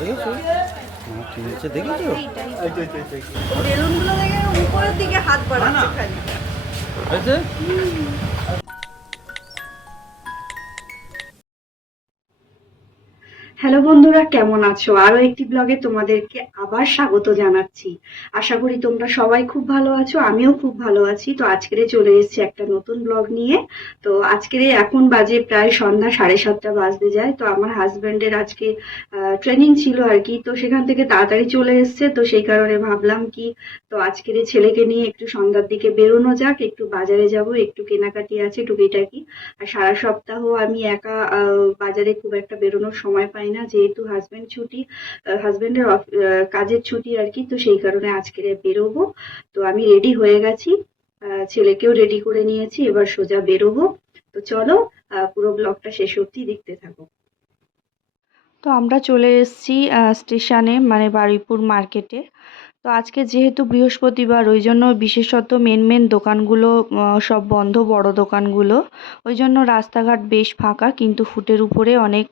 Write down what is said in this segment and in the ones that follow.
দেখেছ? মা কিনেছে দেখেছ বেলুনগুলো দেখে উপরের দিকে হাত বাড়াচ্ছে খালি। হ্যালো বন্ধুরা, কেমন আছো? আরও একটি ব্লগে তোমাদেরকে আবার স্বাগত জানাচ্ছি। আশা করি তোমরা সবাই খুব ভালো আছো, আমিও খুব ভালো আছি। তো আজকের চলে এসেছি একটা নতুন ব্লগ নিয়ে। তো আজকের এখন বাজে প্রায় সন্ধ্যা সাড়ে সাতটা বাজতে যায়। তো আমার হাজবেন্ডের আজকে ট্রেনিং ছিল আর কি। তো সেখান থেকে তাড়াতাড়ি চলে এসছে। তো সেই কারণে ভাবলাম কি, তো আজকের ছেলেকে নিয়ে একটু সন্ধ্যার দিকে বেরোনো যাক, একটু বাজারে যাব, একটু কেনাকাটি আছে, টুকিটাকি। আর সারা সপ্তাহ আমি একা বাজারে খুব একটা বেরোনোর সময় পাই না। যেহেতু হাজব্যান্ড ছুটি হাজব্যান্ডের কাজের ছুটি আর কি, তো সেই কারণে আজকে বেরোবো। তো আমি রেডি হয়ে গেছি। ছেলেকেও রেডি করে নিয়েছি, এবার সোজা বেরোবো। তো চলো পুরো ব্লগটা শেষ অবধি দেখতে থাকো। তো আমরা চলে এসেছি স্টেশনে মানে বারুইপুর মার্কেটে তো আজকে যেহেতু বৃহস্পতিবার, ওই জন্য বিশেষত মেন মেন দোকানগুলো সব বন্ধ, বড় দোকানগুলো। ওই জন্য রাস্তাঘাট বেশ ফাঁকা, কিন্তু ফুটের উপরে অনেক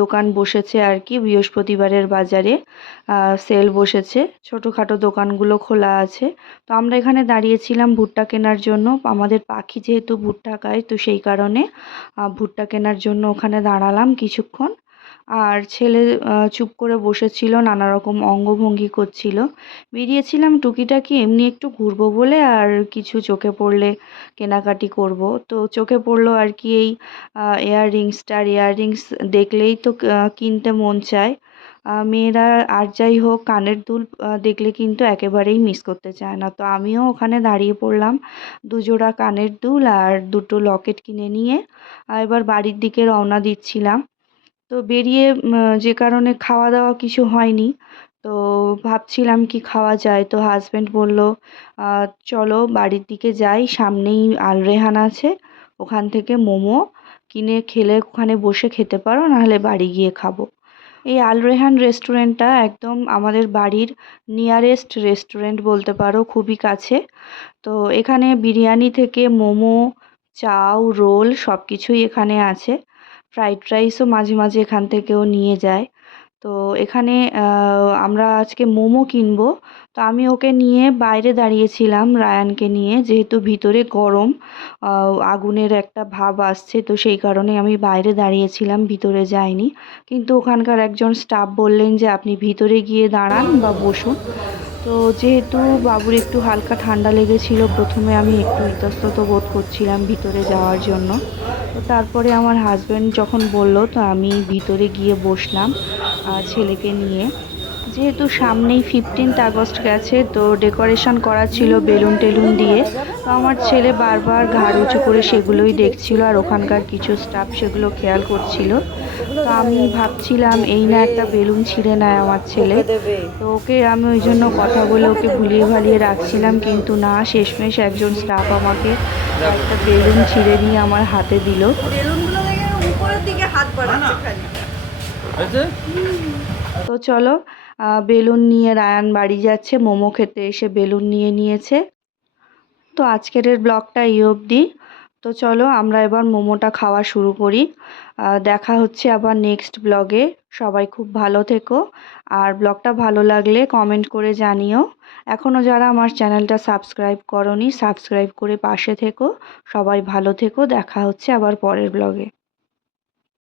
দোকান বসেছে আর কি, বৃহস্পতিবারের বাজারে। সেল বসেছে, ছোটোখাটো দোকানগুলো খোলা আছে। তো আমরা এখানে দাঁড়িয়েছিলাম ভুট্টা কেনার জন্য। আমাদের পাখি যেহেতু ভুট্টা খায়, তো সেই কারণে ভুট্টা কেনার জন্য ওখানে দাঁড়ালাম কিছুক্ষণ। আর ছেলে চুপ করে বসেছিল, নানা রকম অঙ্গভঙ্গি করছিল। বেরিয়েছিলাম টুকিটাকি, এমনি একটু ঘুরবো বলে আর কিছু চোখে পড়লে কেনাকাটি করব। তো চোখে পড়ল আর কি এই ইয়াররিংসটার ইয়াররিংস দেখলেই তো কিনতে মন চায়। মেয়েরা আর যাই হোক, কানের দুল দেখলে কিন্তু একেবারেই মিস করতে চায় না। তো আমিও ওখানে দাঁড়িয়ে পড়লাম, দুজোড়া কানের দুল আর দুটো লকেট কিনে নিয়ে এবার বাড়ির দিকে রওনা দিচ্ছিলাম। তো বেরিয়ে যে কারণে খাওয়া দাওয়া কিছু হয়নি। তো ভাবছিলাম কি খাওয়া যায়। তো হাজবেন্ড বলল চলো বাড়ির দিকে যাই। সামনেই আলরেহান আছে। ওখান থেকে মোমো কিনে খেলে ওখানে বসে খেতে পারো, নাহলে বাড়ি গিয়ে খাব। এই আল রেহান রেস্টুরেন্টটা একদম আমাদের বাড়ির নিয়ারেস্ট রেস্টুরেন্ট বলতে পারো, খুবই কাছে। তো এখানে বিরিয়ানি থেকে মোমো, চাউ, রোল সব কিছুই এখানে আছে। ফ্রাইড রাইসও মাঝে মাঝে এখান থেকেও নিয়ে যায়। তো এখানে আমরা আজকে মোমো কিনবো। তো আমি ওকে নিয়ে বাইরে দাঁড়িয়েছিলাম রায়ানকে নিয়ে, যেহেতু ভিতরে গরম আগুনের একটা ভাব আসছে, তো সেই কারণে আমি বাইরে দাঁড়িয়েছিলাম, ভিতরে যাইনি। কিন্তু ওখানকার একজন স্টাফ বললেন যে, আপনি ভিতরে গিয়ে দাঁড়ান বা বসুন। তো যেহেতু বাবুর একটু হালকা ঠান্ডা লেগেছিল, প্রথমে আমি একটু ইতস্তত বোধ করছিলাম ভিতরে যাওয়ার জন্য। তো তারপরে আমার হাজব্যান্ড যখন বলল, তো আমি ভিতরে গিয়ে বসলাম ছেলেকে নিয়ে। যেহেতু সামনেই ফিফটিন্থ আগস্ট গেছে, তো ডেকোরেশন করা ছিল বেলুন টেলুন দিয়ে। তো আমার ছেলে বারবার ঘাড় উঁচু করে সেগুলোই দেখছিল, আর ওখানকার কিছু স্টাফ সেগুলো খেয়াল করছিল। তো আমি ভাবছিলাম এই না একটা বেলুন ছিঁড়ে নেয় আমার ছেলে। তো ওকে আমি ওই জন্য কথা বলে ওকে ভুলিয়ে ভালিয়ে রাখছিলাম কিন্তু না শেষমেশ একজন স্টাফ আমাকে একটা বেলুন ছিঁড়ে নিয়ে আমার হাতে দিল। বেলুনগুলো দেখে উপরের দিকে হাত বাড়াচ্ছে খালি। হয়েছে? তো চলো বেলুন নিয়ে রায়ান বাড়ি যাচ্ছে মোমো খেতে এসে বেলুন নিয়ে নিয়েছে। তো আজকের ব্লগটা এই অবধি। তো চলো আমরা এবার মোমোটা খাওয়া শুরু করি। দেখা হচ্ছে আবার নেক্সট ব্লগে সবাই খুব ভালো থেকো। আর ব্লগটা ভালো লাগলে কমেন্ট করে জানিও। এখনও যারা আমার চ্যানেলটা সাবস্ক্রাইব করনি সাবস্ক্রাইব করে পাশে থেকো। সবাই ভালো থেকো। দেখা হচ্ছে আবার পরের ব্লগে